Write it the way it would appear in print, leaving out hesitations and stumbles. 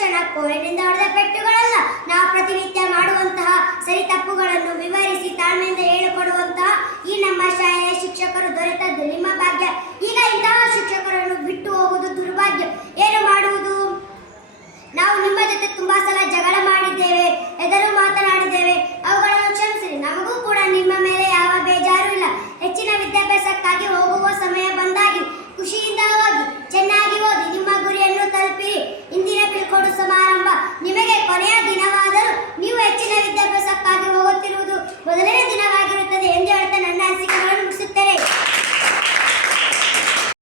ತಕ್ಷಣ ಕೋಲಿನಿಂದ ಹೊಡೆದ ಪೆಟ್ಟುಗಳಲ್ಲ. ನಾವು ಪ್ರತಿನಿತ್ಯ ಮಾಡುವಂತಹ ಸರಿ ತಪ್ಪುಗಳನ್ನು ವಿವರಿಸಿ ತಾಳ್ಮೆಯಿಂದ ಹೇಳಿಕೊಡುವಂತಹ ಈ ನಮ್ಮ ಶಾಲೆಯ ಶಿಕ್ಷಕರು ದೊರೆತದ್ದು ನಿಮ್ಮ ಭಾಗ್ಯ. ಈಗ ಇಂತಹ ಶಿಕ್ಷಕರನ್ನು ಬಿಟ್ಟು ಹೋಗುವುದು ದುರ್ಭಾಗ್ಯ. ಏನು ಮಾಡುವುದು? ನಾವು ನಿಮ್ಮ ಜೊತೆ ತುಂಬಾ ಸಲ ಜಗಳ ಮಾಡಿದ್ದೇವೆ, ಎದುರು ಮಾತನಾಡಿದ್ದೇವೆ. ಅವುಗಳನ್ನು ಕ್ಷಮಿಸಿರಿ. ನಮಗೂ ಕೂಡ ನಿಮ್ಮ ಮೇಲೆ ಯಾವ ಬೇಜಾರು ಇಲ್ಲ. ಹೆಚ್ಚಿನ ವಿದ್ಯಾಭ್ಯಾಸಕ್ಕಾಗಿ ಹೋಗುವ ಸಮಯ ಬಂದಾಗಿ ಖುಷಿಯಿಂದ ಹೋಗಿ, ಚೆನ್ನಾಗಿ ಓದಿ, ನಿಮ್ಮ ಗುರಿಯನ್ನು ತಲುಪಿರಿ. ಇಂದಿನ ಬೀಳ್ಕೊಡು ಸಮಾರಂಭ ನಿಮಗೆ ಕೊನೆಯ ದಿನವಾದರೂ ನೀವು ಹೆಚ್ಚಿನ ವಿದ್ಯಾಭ್ಯಾಸಕ್ಕಾಗಿ ಹೋಗುತ್ತಿರುವುದು ಮೊದಲನೇ